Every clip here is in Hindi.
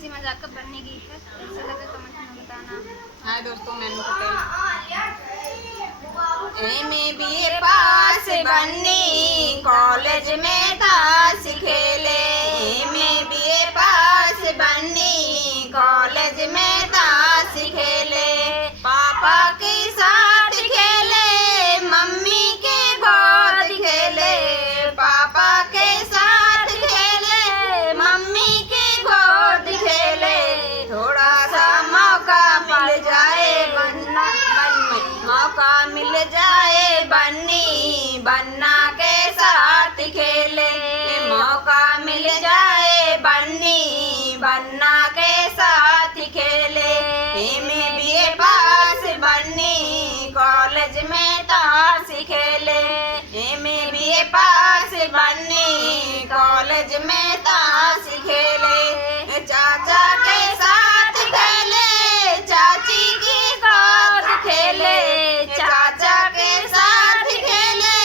हंसी मजाक का बनने गई है, ऐसे लगे कमेंट में बताना। हाय दोस्तों, मैं पटेल MA BA पास बननी कॉलेज में ताश खेले। MA BA पास बननी कॉलेज में ताश खेले। पापा के साथ खेले, मम्मी के गोद खेले। पापा के साथ खेले, मम्मी के गोद खेले। थोड़ा सा मौका मिल जाए मौका मिल जाए बन्ना के साथ खेले। मौका मिल जाए बन्ना के साथ खेले। MA BA पास बननी कॉलेज में ताश खेले। MA BA पास बननी कॉलेज में ताश खेले। चाचा के साथ खेले, चाची की गोद खेले। चाचा के साथ खेले,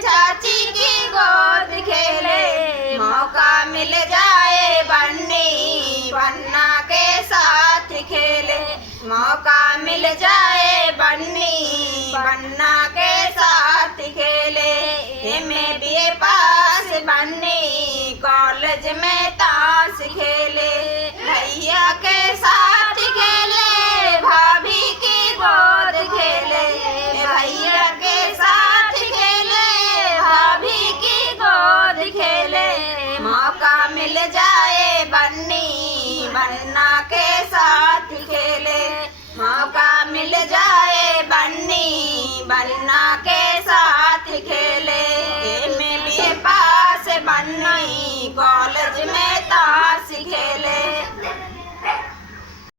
चाची की गोद खेले। मौका मिल जाए बन्ना के साथ खेले। मौका मिल जाए बन्ना के साथ खेले। MA BA पास बननी कॉलेज में ताश खेले। भैया के साथ खेले, भाभी की गोद खेले। भैया के साथ खेले, भाभी की गोद खेले। मौका मिल जाए बन्ना के साथ खेले। मौका मिल जाए बन्ना के साथ खेले।